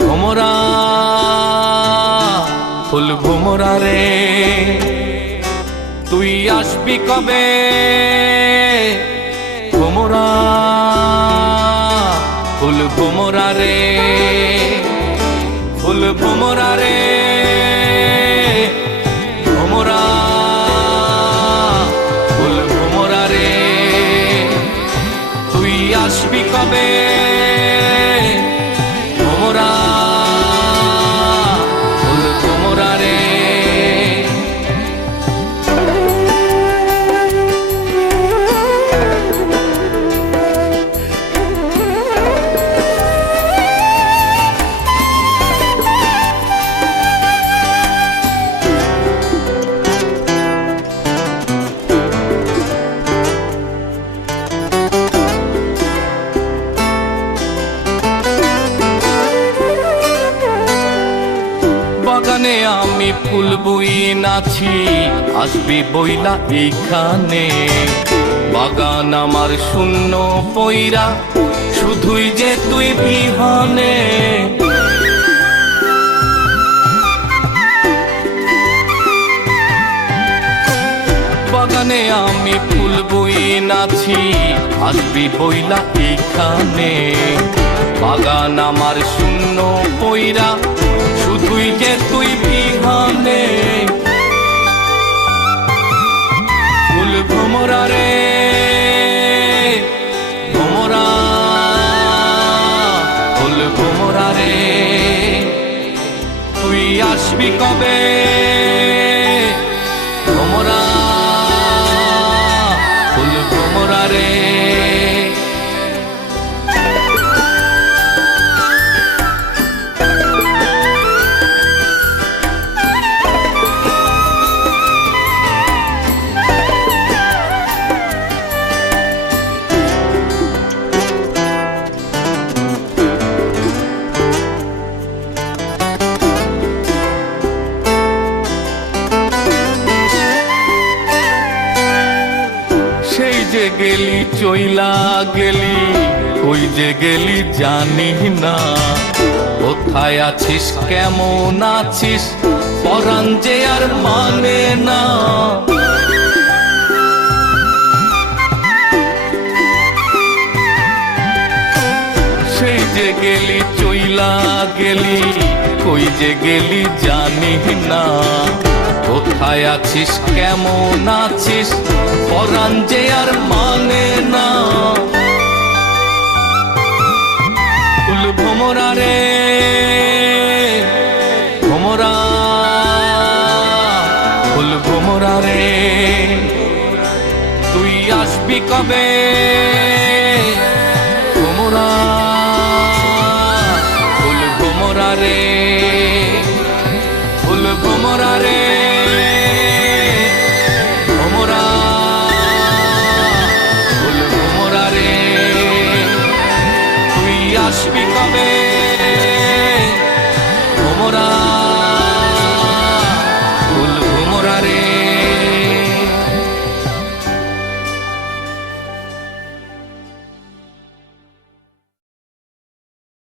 ভোমরা ফুল ভোমরা রে তুই আসবি কবে ভোমরা ফুল ভোমরা রে ফুল ভোমরা রে ভোমরা ফুল ভোমরা রে তুই আসবি কবে ভোমরা ফুল ভোমরা রে বাগানে আমি ফুল বই নাছি আসবি বইলা এইখানে বাগান আমার শূন্য পইরা শুধুই যে তুই বিহানে বাগানে আমি ফুল বই নাছি আসবি বইলা এইখানে বাগান আমার শূন্য পইরা শুধুই যে তুই বিহানে ফুল ভোমরা রে ভোমরা ফুল ভোমরা রে তুই আসবি কবে ভোমরা ফুল ভোমরা রে যে গেলি চইলা গেলি কই যে গেলি জানি না কোথায় আছিস কেমন আছিস পরাণ যে আর মানে না সেই যে গেলি চইলা গেলি কই যে গেলি জানি না কোথায় আছিস কেমন আছিস পরাণ যে আর মানে না ফুল ভোমরা রে ভোমরা ফুল ভোমরা রে তুই আসবি কবে ভোমরা ফুল ভোমরা রে ফুল ভোমরা রে আসবি কবে